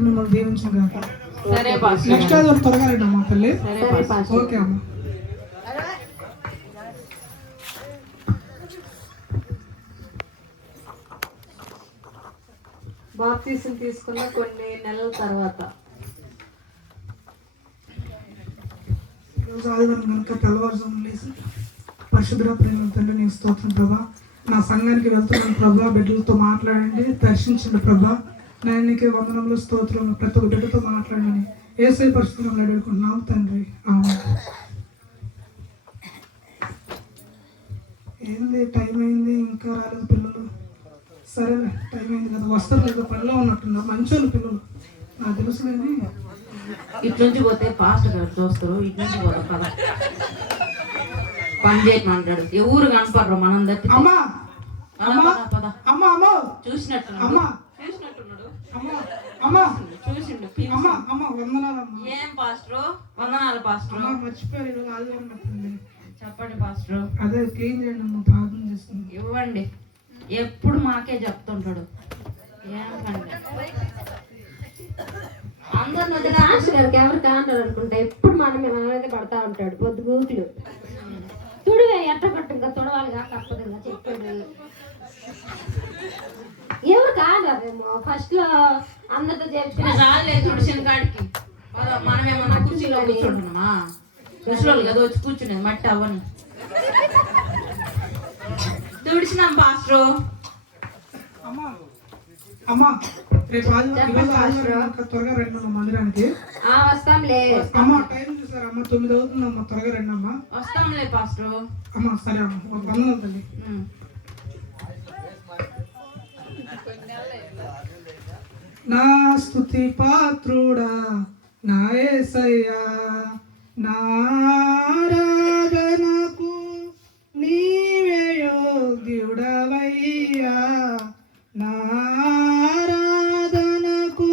దేవుడు మిమ్మల్ని దీవించను కాక. సరే పాస్టర్. నెక్స్ట్ అది త్వరగా రండి అమ్మా తల్లి. సరే పాస్టర్. ఓకే అమ్మా. బాప్తీసం తీసుకున్న కొన్ని నెలల తర్వాత ఈరోజు ఆదివారం కనుక తెల్లవారుజామున లేసి పరిశుద్ధ ప్రేమ తండ్రి నీ స్తోత్రం ప్రభా. నా సంఘానికి వెళ్తున్నాను ప్రభా, బిడ్డలతో మాట్లాడండి, దర్శించండి ప్రభా. నేను నీకే వందనములు స్తోత్రం. ప్రతి ఒక్క బిడ్డతో మాట్లాడండి. యేసయ్య పరిశుద్ధంలో అడుగుకుంటున్నాం తండ్రి, ఆమేన్. ఏంది టైం అయింది ఇంకా రాలేదు పిల్లలు. సరేలే టైం అయింది కదా, వస్తారు లేదా పనిలో ఉన్నట్టున్నారు మంచోళ్ళు పిల్లలు నాకు తెలుసు. కానీ ఇటు నుంచి పోతే పాస్టర్ గారు చూస్తారు, ఇటు నుంచి పోతే పద పని చేయమంటాడు. ఎవరు కనపడరు మనం దట్టి. అమ్మా అమ్మా అమ్మా అమ్మా చూసినట్టు అమ్మా చూసినట్టున్నాడు. అమ్మా అమ్మా చూసిండు. అమ్మా అమ్మా వందనాలమ్మా. ఏం పాస్టర్? వందనాలు పాస్టర్. అమ్మా మర్చిపోయారు ఈరోజు ఆదివారం పడుతుంది. చెప్పండి పాస్టర్. అదే క్లీన్ చేయండి అమ్మా, ప్రార్థన చేస్తుంది. ఇవ్వండి. ఎప్పుడు మాకే చెప్తుంటాడు. ఏం పండి అందరు కాస్ట్ గారికి ఎవరు కాంటారు అనుకుంటా, ఎప్పుడు మనమైతే పడతా ఉంటాడు పొద్దు గూకులు. తుడివే ఎట్ట కట్టు ఇంకా తుడవాలిగా తప్పదు ఇంకా చెప్పాడు. ఎవరు కాదారేమో ఫస్ట్ లో అందరితో చెప్తే చాలే తుడిసిన కాడికి. మనమేమన్నా కుర్చీలో కూర్చుంటున్నామా? ముసలోళ్ళు కదా వచ్చి కూర్చునేది మట్టి అవ్వని. తుడిచినాం పాస్టర్. అమ్మా అమ్మా రేపు ఆదివారం త్వరగా రండి అమ్మా మందిరానికి. వస్తాంలే. అమ్మా టైం చూసారు అమ్మా, 9 అవుతుంది అమ్మా, త్వరగా రండి అమ్మా. వస్తాంలే పాస్టర్. అమ్మా సరే అమ్మా, ఒక వందనం తల్లి. నా స్తుతి పాత్రుడా నా యేసయ్యా, నా ఆరాధనకు నీవే యోగ్యుడవయ్యా, నా ఆరాధనకు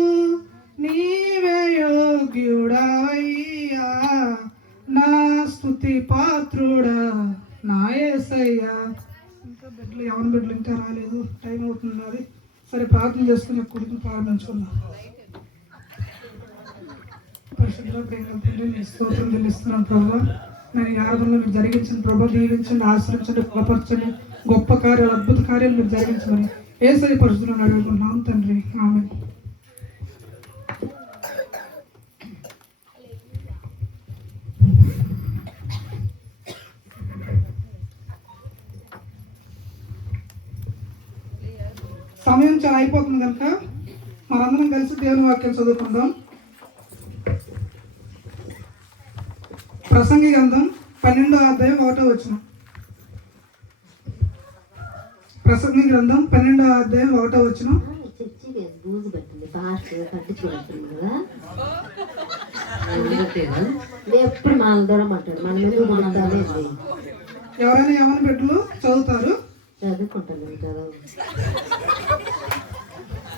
నీవే యోగ్యుడవయ్యా, నా స్తుతి పాత్రుడా నా యేసయ్యా. ఇంకా బిడ్డలు ఎవరి బిడ్డలు ఇంకా రాలేదు, టైం అవుతున్నది. సరే ప్రార్థన చేసుకుని కొడుకుని ప్రారంభించుకుందాం. పరిశుద్ధ ప్రేమ తండ్రి నీ స్తోత్రం చెల్లిస్తున్నాను ప్రభా. నేను ఈ ఆరాధనలో మీరు జరిగించిన ప్రభా, దీవించండి, ఆశ్రయించండి, బలపరచండి, గొప్ప కార్యాలు అద్భుత కార్యాలు మీరు జరిగించమని యేసయ్య పరిశుద్ధులను అడుగుతున్నాం తండ్రి, ఆమేన్. సమయం చాలా అయిపోతుంది కనుక మనందరం కలిసి దేవుని వాక్యం చదువుకుందాం. ప్రసంగి గ్రంథం 12వ అధ్యాయం 1వ వచనం. ప్రసంగి గ్రంథం 12వ అధ్యాయం 1వ వచనం. ఎప్పుడు మన దూరమంటాడు, మనం ఎవరైనా ఏమైనా బిడ్డలు చదువుతారు, చదువుకుంటాను చదువు.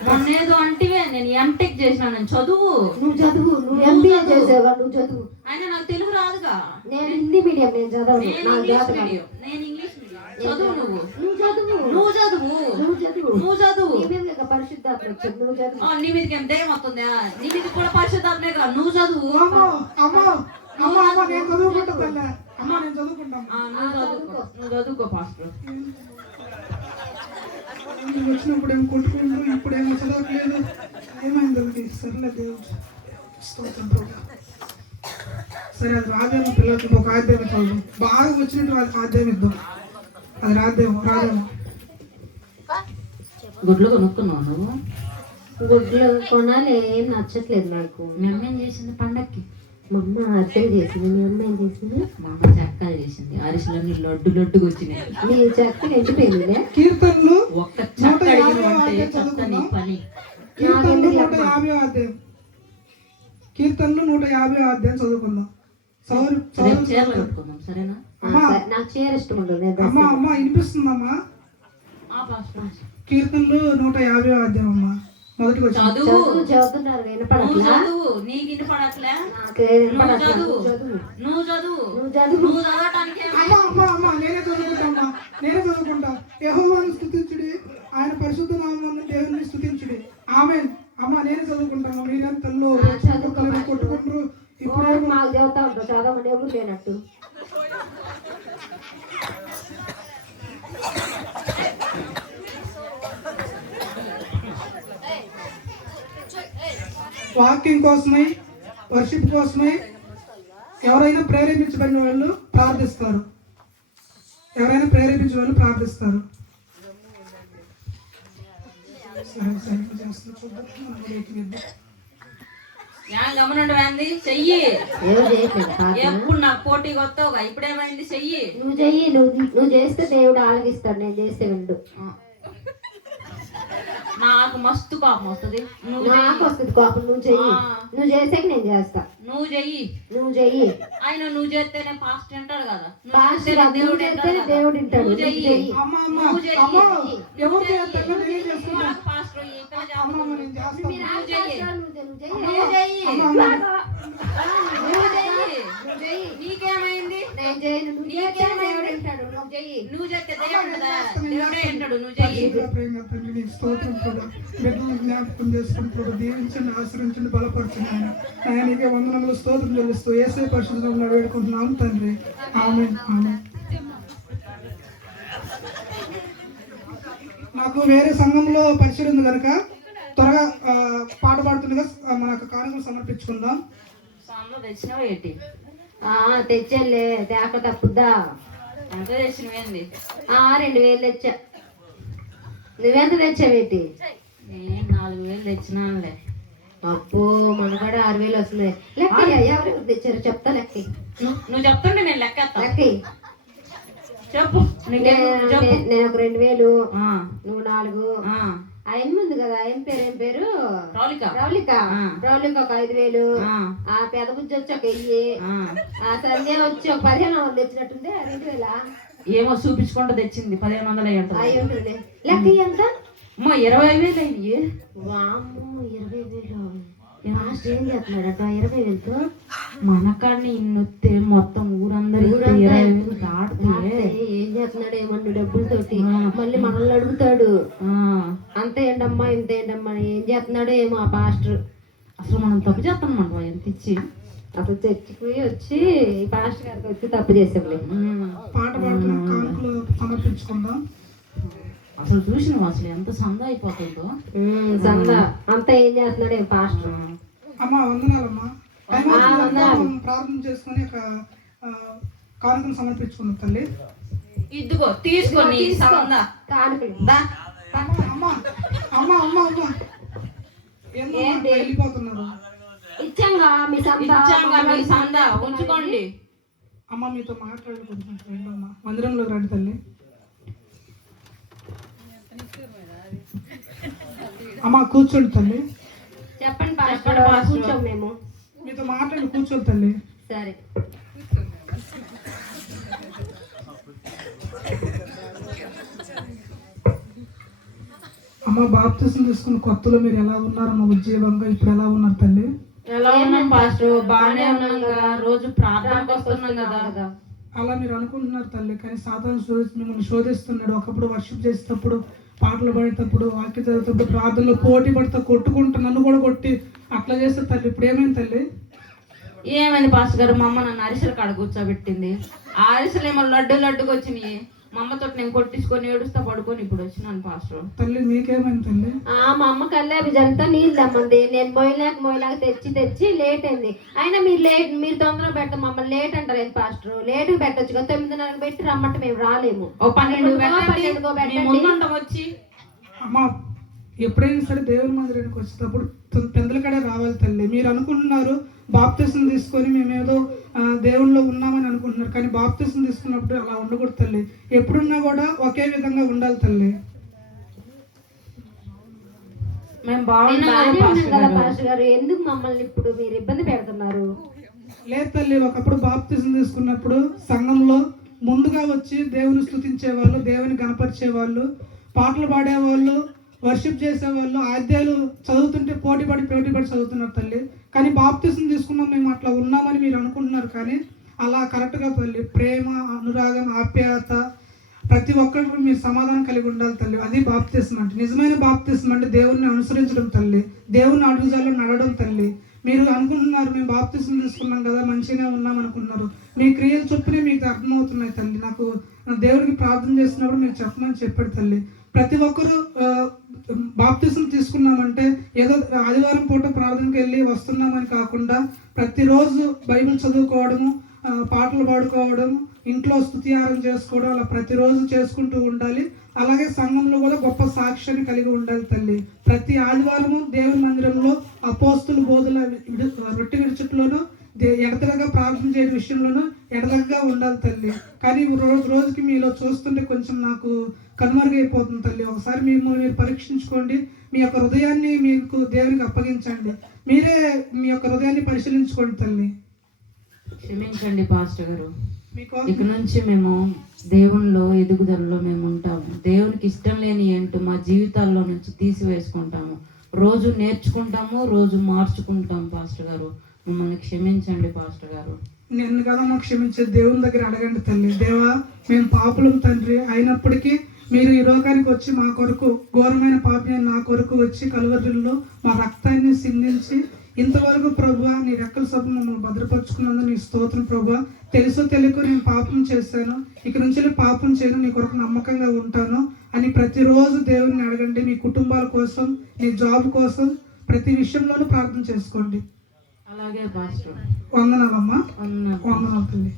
మొన్నేదో అంటివే నేను ఎంటెక్ చేసిన, నేను చదువు. నువ్వు చదువు, నువ్వు ఎంబీఏ చేసేవా, నువ్వు చదువు. అయినా నాకు తెలుగు రాదుగా. నేను హిందీ మీడియం, నేను చదవను. నేను ఇంగ్లీష్ మీడియం. చదువు. నువ్వు చదువు, నువ్వు చదువు, నువ్వు చదువు, నువ్వు చదువు. నీ మీద పరిశుద్ధాత్మ వచ్చింది, నువ్వు చదువు. నీ మీదకి ఏం దయ్యం వస్తుందా? నీ మీదకి కూడా పరిశుద్ధాత్మే కదా. నువ్వు చదువు. అమ్మా అమ్మా అమ్మా అమ్మా నేను చదువుకుంటా తల్లి. అమ్మా నేను చదువుకుంటాను. నువ్వు చదువుకో పాస్టర్. వచ్చినప్పుడు ఏమో కొట్టుకుంటూ ఇప్పుడేమో చదవట్లేదు, ఏమైంది? సర్లే దేవుడు స్తోత్రం ప్రభా. సరే అది రాదేమో, పిల్లలకి ఒక ఆద్యం చదువు, బాగా వచ్చినట్టు వాళ్ళకి ఆద్యం ఇద్దాం. అది రాదేమో. గుడ్లు కొనుక్కున్నావు నువ్వు? గుడ్లు కొనాలి, ఏం నచ్చట్లేదు నాకు. మీ అమ్మ ఏం చేసింది పండక్కి? మా అమ్మ అరిసెలు చేసింది. మీ అమ్మ ఏం చేసింది? మా అమ్మ చెక్కలు చేసింది. అరిసెలన్నీ లడ్డుకి వచ్చినాయి. మీ చెక్కలు ఎండిపోయింది. కీర్తనలు ఒక్క చెక్క అడిగినంటే చెప్తాను పని. కీర్తనలు 150వ అధ్యాయం. కీర్తనలు 150వ అధ్యాయం చదువుకుందాం. చీరలు కట్టుకుందాం సరేనా? నాకు చీర ఇష్టం ఉండదు. అమ్మా అమ్మా వినిపిస్తుందమ్మా? కీర్తనలు 150వ అధ్యాయం అమ్మా, మొదటికి వచ్చి చదువుతున్నారు. వినపడట్లా? నీకు వినపడట్లే? నువ్వు చదవటానికి నేనే చదువుకుంటా. యెహోవాను స్తుతించుడి, ఆయన పరిశుద్ధ నామమున దేవుని స్తుతించుడి. ఆమేన్. అమ్మా నేనే చదువుకుంటాను, మీరు తల్లు చదువుకోమని కొట్టుకుంటారు. ఇప్పుడు మాకు చదువుతా ఉంటావు చదవమని ఎవరు లేనట్టు. వాకింగ్ కోసమై వర్షిప్ కోసమై ఎవరైనా ప్రేరేపించబడిన వాళ్ళు ప్రార్థిస్తారు. ఎవరైనా ప్రేరేపించే వాళ్ళు ప్రార్థిస్తారు. సరే సరే చేస్తున్నా చూద్దాం. గమనండి ఏంది చెయ్యి. ఎవరు చేయట్లేదు ప్రార్థన. ఎప్పుడు నాకు పోటీకి వస్తావుగా, ఇప్పుడేమైంది చెయ్యి. నువ్వు చెయ్యి, నువ్వు చేస్తే దేవుడు ఆలగిస్తాడు. నేను చేస్తే విండు. నాకు మస్తు కోపం వస్తుంది. నాకు వస్తుంది కోపం. నువ్వు చెయ్యి, నువ్వు చేసాక నేను చేస్తా. నువ్వు చెయ్యి, నువ్వు చెయ్యి. ఆయన నువ్వు చేస్తేనే పాస్ట్ అంటాడు కదా. పాస్టర్ దేవుడు చేస్తేనే దేవుడు వింటాడు. నువ్వు చెయ్యి. అమ్మ అమ్మ అమ్మ ఎవరు చేస్తారు? నేను చేసుకుంటా. పాస్టర్ ఇక్కడ అమ్మ అమ్మ నేను చేస్తాను. మీరు ఆడ చేస్తారు, నువ్వు చెయ్యి. నువ్వు చెయ్యి. నువ్వు చెయ్యి. నీకేమైంది? నేను చేయను. నువ్వు చేస్తే దేవుడు వింటాడు. నువ్వు చెయ్యి. నువ్వు చేస్తే దేవుడు కదా, దేవుడే అంటాడు. నువ్వు చెయ్యి. ప్రేమ తండ్రి నీకు స్తోత్రం ప్రభు. బిడ్డలను జ్ఞాపకం చేసుకుని ప్రభు దీవించండి, ఆశ్రయించండి, బలపరచండి. ఆయన నీకే వందనములు స్తోత్రం చెల్లిస్తూ యేసే పరిశుద్ధంలో వేడుకుంటున్నాం తండ్రి. ఆమేన్ ఆమేన్. నాకు వేరే సంఘంలో పరిచయం ఉంది కనుక త్వరగా పాట పాడుతుండగా మన కార్యక్రమం సమర్పించుకుందాం. తెచ్చినావు ఏంటి? తెచ్చలే తేక తప్పుద్దా. ఎంత తెచ్చినవేంది? 2000 తెచ్చా. నువ్వెంత తెచ్చావేటి? నేను 4000 తెచ్చినానులే. అబ్బో మనకాడ 6000 వస్తుంది. లెక్క ఎవరెవరు తెచ్చారు చెప్తా. లెక్క నువ్వు చెప్తుంటే నేను లెక్కేస్తా. లెక్క చెప్పు. నేను ఒక 2000, నువ్వు 4. ఆయన ముందు కదా. ఆయన పేరు ఏం పేరు? రౌలిక. రౌలిక ఒక 5000. ఆ పెద్ద బుజ్జి వచ్చి ఒక 1000. ఆ సంధ్య వచ్చి ఒక 1500 తెచ్చినట్టుంది. 2000 ఏమో చూపించుకుంటూ తెచ్చింది. 1500 అయి ఉంటుంది. లెక్క ఎంత? 20,000 అయ్యి. వామ్మో 20,000. మాస్టర్ ఏం చేస్తున్నాడట 20,000తో? మనకాడిని ఇన్నొత్తే మొత్తం ఊరందరూ 20,000 దాటితే ఏం చేస్తున్నాడు ఏమన్నా డబ్బులతోటి. మళ్ళీ మనల్ని అడుగుతాడు అంత ఏంటమ్మా ఇంత ఏంటమ్మా ఏం చేస్తున్నాడు ఏమో ఆ పాస్టర్. అసలు మనం తప్పు చేస్తాం ఎంత ఇచ్చి. అసలు చర్చికి వచ్చి ఈ పాస్టర్ గారికి వచ్చి తప్పు చేసాంలే. పాట పాడుతున్న కానుకలు సమర్పించుకుందాం. అసలు చూసినావు అసలు ఎంత సంద అయిపోతుందో. సంద అంతా ఏం చేస్తున్నాడు ఏం పాస్టర్. అమ్మ వందనాలమ్మా. ప్రార్థన చేసుకుని కానుకలు సమర్పించుకున్నాం తల్లి. ఇదిగో తీసుకొని కానుకలు అమ్మ అమ్మ అమ్మ అమ్మ వెళ్ళిపోతున్నారు. ఇచ్చాంగా మీ సంద ఉంచుకోండి. అమ్మ మీతో మాట్లాడుకుంటున్నాను. మందిరంలోకి రండి తల్లి. అమ్మ కూర్చోండి తల్లి. చెప్పండి పాస్టర్. కూర్చోం మేము మీతో మాట్లాడి కూర్చోండి తల్లి. సరే. అమ్మ బాప్తిసం తీసుకున్న కొత్తలో మీరు ఎలా ఉన్నారమ్మ? ఉజ్జీవంగా ఇప్పుడు ఎలా ఉన్నారు తల్లి? ఎలా ఉన్నాం పాస్టర్? బాగానే ఉన్నాం కదా. రోజు ప్రార్థనకు వస్తున్నాం కదా. అలా మీరు అనుకుంటున్నారు తల్లి, కానీ సాతాను మిమ్మల్ని శోధిస్తున్నాడు. ఒకప్పుడు వర్షిప్ చేసేటప్పుడు, పాటలు పాడేటప్పుడు, వాక్య చదివేటప్పుడు, ప్రార్థనలో పోటీ పడితే కొట్టుకుంటూ నన్ను కూడా కొట్టి అట్లా చేస్తే తల్లి ఇప్పుడు ఏమైంది తల్లి? ఏమైంది పాస్టర్ గారు? మా అమ్మ నన్ను అరిసెల కాడ కూర్చోబెట్టింది. ఆ అరిసెలు ఏమో లడ్డుకు వచ్చినాయి. మా అమ్మతో నేను కొట్టించుకొని ఏడుస్తా పడుకొని ఇప్పుడు వచ్చినాను పాస్టర్. తల్లి మీకేమైంది తల్లి? మా అమ్మ కల్లాబిజంతా నీళ్ళు దమ్మంది. నేను మొయ్యలాక తెచ్చి లేట్ అయింది. అయినా మీరు తొందరగా పెట్ట మమ్మల్ని లేట్ అంటారు ఏంటి పాస్టర్? లేట్ పెట్టొచ్చు కదా. 9:30 పెట్టి రమ్మంటే మేము రాలేము. 12 వచ్చి. అమ్మ ఎప్పుడైనా సరే దేవుని మందిరానికి వచ్చేటప్పుడు పెద్దల కడే రావాలి తల్లి. మీరు అనుకుంటున్నారు బాప్తిసం తీసుకొని మేమేదో దేవుళ్ళలో ఉన్నామని అనుకుంటున్నారు, కానీ బాప్తిసం తీసుకున్నప్పుడు అలా ఉండకూడదు తల్లి. ఎప్పుడున్నా కూడా ఒకే విధంగా ఉండాలి తల్లి. మేము బాగున్నాం పాస్టర్ గారు. ఎందుకు మమ్మల్ని ఇప్పుడు మీరు ఇబ్బంది పెడుతున్నారు? లేదు తల్లి, ఒకప్పుడు బాప్తిసం తీసుకున్నప్పుడు సంఘంలో ముందుగా వచ్చి దేవుని స్తుతించేవాళ్ళు, దేవుని గణపరిచేవాళ్ళు, పాటలు పాడేవాళ్ళు, వర్షిప్ చేసేవాళ్ళు, ఆద్యాలు చదువుతుంటే పోటీ పడి చదువుతున్నారు తల్లి. కానీ బాప్తిసం తీసుకున్నాం మేము అట్లా ఉన్నామని మీరు అనుకుంటున్నారు, కానీ అలా కరెక్ట్గా తల్లి. ప్రేమ, అనురాగం, ఆప్యాయత, ప్రతి ఒక్కరు మీరు సమాధానం కలిగి ఉండాలి తల్లి. అది బాప్తిస్మం అంటే. నిజమైన బాప్తిస్మం అంటే దేవుణ్ణి అనుసరించడం తల్లి, దేవుని అడుగుజాల్లో నడవడం తల్లి. మీరు అనుకుంటున్నారు మేము బాప్తిస్మం తీసుకున్నాం కదా మంచిగానే ఉన్నాం అనుకున్నారు, మీ క్రియలు చొప్పునే మీకు అర్థమవుతున్నాయి తల్లి. నాకు దేవుడికి ప్రార్థన చేసినప్పుడు మీరు చెప్పమని చెప్పాడు తల్లి. ప్రతి ఒక్కరూ బాప్తిజం తీసుకున్నామంటే ఏదో ఆదివారం పూట ప్రార్థనకి వెళ్ళి వస్తున్నామని కాకుండా ప్రతిరోజు బైబిల్ చదువుకోవడము, పాటలు పాడుకోవడం, ఇంట్లో స్తుతియారం చేసుకోవడం అలా ప్రతిరోజు చేసుకుంటూ ఉండాలి. అలాగే సంఘంలో కూడా గొప్ప సాక్ష్యాన్ని కలిగి ఉండాలి తల్లి. ప్రతి ఆదివారము దేవుని మందిరంలో అపోస్తుల బోధల రొట్టె విరుచుట్లోనూ ఎడతెగగా ప్రార్థన చేయడం విషయంలోనూ ఎడతెగగా ఉండాలి తల్లి. కానీ రోజుకి మీలో చూస్తుంటే కొంచెం నాకు కనుమరుగైపోతుంది తల్లి. ఒకసారి మిమ్మల్ని మీరు పరీక్షించుకోండి, మీ యొక్క హృదయాన్ని మీకు దేవునికి అప్పగించండి, మీరే మీ యొక్క హృదయాన్ని పరిశీలించుకోండి తల్లి. క్షమించండి పాస్టర్ గారు, ఇక నుంచి మేము దేవునిలో ఎదుగుదలలో మేము ఉంటాము. దేవునికి ఇష్టం లేని ఏంటో మా జీవితాల్లో నుంచి తీసివేసుకుంటాము. రోజు నేర్చుకుంటాము, రోజు మార్చుకుంటాం. పాస్టర్ గారు మమ్మల్ని క్షమించండి పాస్టర్ గారు. నేను కదా మాకు క్షమించే దేవుని దగ్గర అడగండి తల్లి. దేవా మేము పాపులం తండ్రి, అయినప్పటికీ మీరు ఈ లోకానికి వచ్చి మా కొరకు ఘోరమైన పాపని నా కొరకు వచ్చి కలువరిలో మా రక్తాన్ని సిందించి ఇంతవరకు ప్రభువా నీ రెక్కల సభను మమ్మల్ని భద్రపరుచుకున్నందుకు నీ స్తోత్రం ప్రభువా. తెలుసో తెలియకో నేను పాపం చేశాను, ఇక నుంచి పాపం చేయను, నీ కొరకు నమ్మకంగా ఉంటాను అని ప్రతిరోజు దేవుడిని అడగండి. మీ కుటుంబాల కోసం, నీ జాబ్ కోసం, ప్రతి విషయంలోనూ ప్రార్థన చేసుకోండి. అలాగే పాస్టర్. వందనాలమ్మా. వందనాలు తల్లి.